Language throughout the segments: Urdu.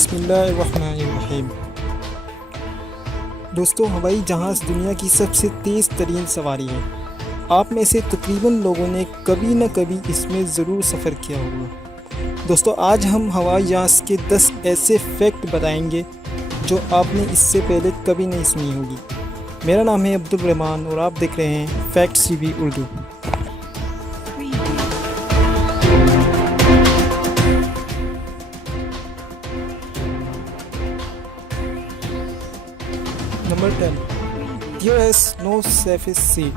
بسم اللہ الرحمن الرحیم۔ دوستو، ہوائی جہاز دنیا کی سب سے تیز ترین سواری ہے۔ آپ میں سے تقریباً لوگوں نے کبھی نہ کبھی اس میں ضرور سفر کیا ہوگا۔ دوستو، آج ہم ہوائی جہاز کے 10 ایسے فیکٹ بتائیں گے جو آپ نے اس سے پہلے کبھی نہیں سنی ہوگی۔ میرا نام ہے عبدالرحمن اور آپ دیکھ رہے ہیں facts T V Urdu. Number 10، There is no safest seat۔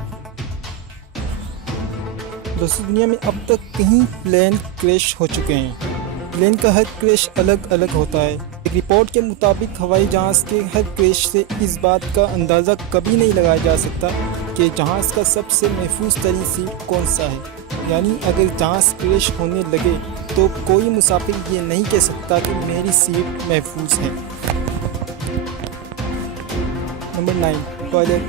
دوستو، دنیا میں اب تک کہیں پلین کریش ہو چکے ہیں۔ پلین کا ہر کریش الگ الگ ہوتا ہے۔ ایک رپورٹ کے مطابق ہوائی جہاز کے ہر کریش سے اس بات کا اندازہ کبھی نہیں لگایا جا سکتا کہ جہاز کا سب سے محفوظ ترین سیٹ کون سا ہے۔ یعنی اگر جہاز کریش ہونے لگے تو کوئی مسافر یہ نہیں کہہ سکتا کہ میری سیٹ محفوظ ہے۔ Number 9، toilet.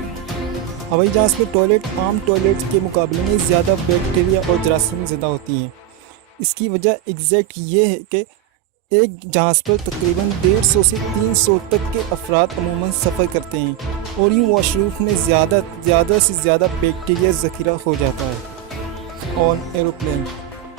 ہوائی جہاز میں ٹوائلٹ عام ٹوائلٹ کے مقابلے میں زیادہ بیکٹیریا اور جراثیم زدہ ہوتی ہیں۔ اس کی وجہ ایگزیکٹ یہ ہے کہ ایک جہاز پر تقریباً 150 سے 300 تک کے افراد عموماً سفر کرتے ہیں اور یوں واش روم میں زیادہ سے زیادہ بیکٹیریا ذخیرہ ہو جاتا ہے۔ آن ایروپلین،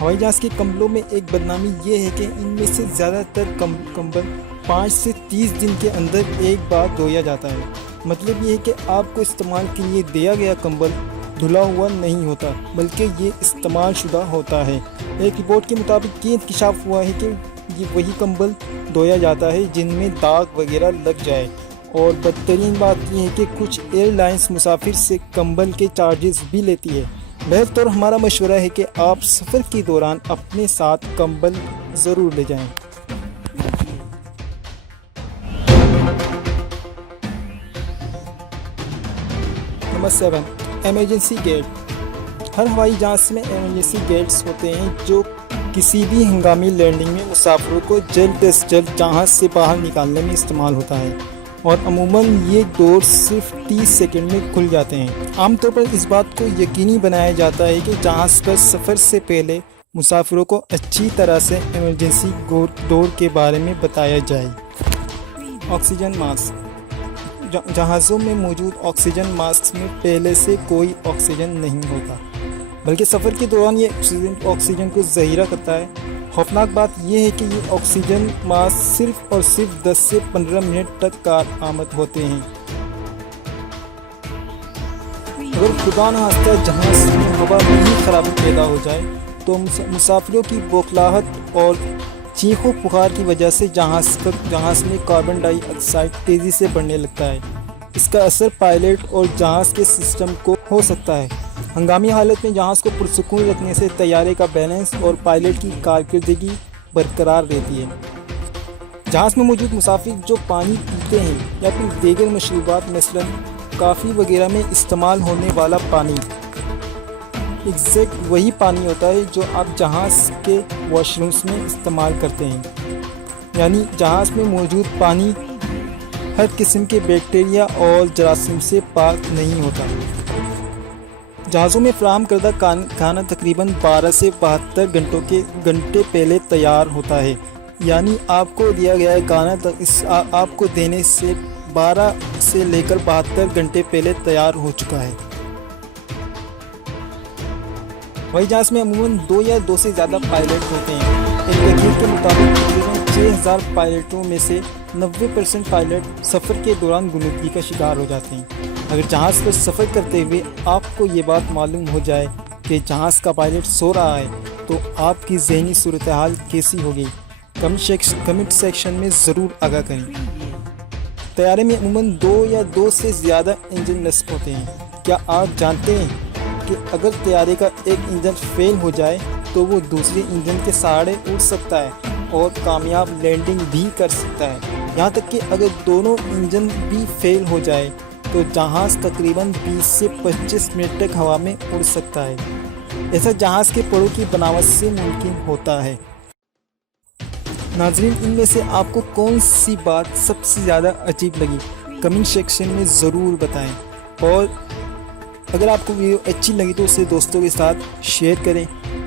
ہوائی جہاز کے کمبلوں میں ایک بدنامی یہ ہے کہ ان میں سے زیادہ تر کمبل 5 سے 30 دن کے اندر ایک بار دھویا جاتا ہے۔ مطلب یہ ہے کہ آپ کو استعمال کے لیے دیا گیا کمبل دھلا ہوا نہیں ہوتا بلکہ یہ استعمال شدہ ہوتا ہے۔ ایک رپورٹ کے مطابق یہ انکشاف ہوا ہے کہ یہ وہی کمبل دھویا جاتا ہے جن میں داغ وغیرہ لگ جائے، اور بدترین بات یہ ہے کہ کچھ ایئر لائنز مسافر سے کمبل کے چارجز بھی لیتی ہے۔ بہرطور ہمارا مشورہ ہے کہ آپ سفر کے دوران اپنے ساتھ کمبل ضرور لے جائیں۔ Number 7، emergency get. ہر ہوائی جہاز میں ایمرجنسی گیٹس ہوتے ہیں جو کسی بھی ہنگامی لینڈنگ میں مسافروں کو جلد از جلد جہاز سے باہر نکالنے میں استعمال ہوتا ہے، اور عموماً یہ ڈور صرف 30 سیکنڈ میں کھل جاتے ہیں۔ عام طور پر اس بات کو یقینی بنایا جاتا ہے کہ جہاز پر سفر سے پہلے مسافروں کو اچھی طرح سے ایمرجنسی ڈور کے بارے میں بتایا جائے۔ Oxygen mask. جہازوں میں موجود آکسیجن ماسک میں پہلے سے کوئی آکسیجن نہیں ہوتا، بلکہ سفر کے دوران یہ آکسیجن کو ذخیرہ کرتا ہے۔ خوفناک بات یہ ہے کہ یہ آکسیجن ماسک صرف اور صرف 10 سے 15 منٹ تک کارآمد ہوتے ہیں۔ اگر خدا نخواستہ جہاز میں ہوا میں ہی خرابی پیدا ہو جائے تو مسافروں کی بوکھلاہٹ اور چیخ و پکار کی وجہ سے جہاز میں کاربن ڈائی آکسائڈ تیزی سے بڑھنے لگتا ہے۔ اس کا اثر پائلٹ اور جہاز کے سسٹم کو ہو سکتا ہے۔ ہنگامی حالت میں جہاز کو پرسکون رکھنے سے طیارے کا بیلنس اور پائلٹ کی کارکردگی برقرار رہتی ہے۔ جہاز میں موجود مسافر جو پانی پیتے ہیں یا پھر دیگر مشروبات مثلاً کافی وغیرہ میں استعمال ہونے والا پانی ایگزیکٹ وہی پانی ہوتا ہے جو آپ جہاز کے واش رومز میں استعمال کرتے ہیں۔ یعنی جہاز میں موجود پانی ہر قسم کے بیکٹیریا اور جراثیم سے پاک نہیں ہوتا۔ جہازوں میں فراہم کردہ کھانا تقریباً 12 سے 72 گھنٹے پہلے تیار ہوتا ہے۔ یعنی آپ کو دیا گیا کھانا آپ کو دینے سے 12 سے لے کر 72 گھنٹے پہلے تیار ہو چکا ہے۔ ہوائی جہاز میں عموماً 2 یا 2 سے زیادہ پائلٹ ہوتے ہیں۔ ایک تحقیق کے مطابق تقریباً 6000 پائلٹوں میں سے 90% پائلٹ سفر کے دوران غنودگی کا شکار ہو جاتے ہیں۔ اگر جہاز پر سفر کرتے ہوئے آپ کو یہ بات معلوم ہو جائے کہ جہاز کا پائلٹ سو رہا ہے تو آپ کی ذہنی صورتحال کیسی ہوگی؟ کمنٹ سیکشن میں ضرور آگاہ کریں۔ طیارے میں عموماً 2 یا 2 سے زیادہ انجن نصب ہوتے ہیں۔ کیا آپ جانتے ہیں کہ اگر طیارے کا ایک انجن فیل ہو جائے تو وہ دوسرے انجن کے سہارے اڑ سکتا ہے اور کامیاب لینڈنگ بھی کر سکتا ہے؟ یہاں تک کہ اگر دونوں انجن بھی فیل ہو جائے تو جہاز تقریباً 20 سے 25 منٹ تک ہوا میں اڑ سکتا ہے۔ ایسا جہاز کے پڑوں کی بناوٹ سے ممکن ہوتا ہے۔ ناظرین، ان میں سے آپ کو کون سی بات سب سے زیادہ عجیب لگی؟ کمنٹ سیکشن میں ضرور بتائیں، اور اگر آپ کو ویڈیو اچھی لگی تو اسے دوستوں کے ساتھ شیئر کریں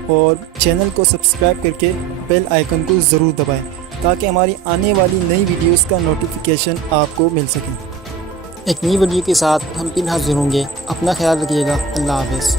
اور چینل کو سبسکرائب کر کے بیل آئیکن کو ضرور دبائیں تاکہ ہماری آنے والی نئی ویڈیوز کا نوٹیفیکیشن آپ کو مل سکے۔ ایک نئی ویڈیو کے ساتھ ہم پھر حاضر ہوں گے۔ اپنا خیال رکھیے گا۔ اللہ حافظ۔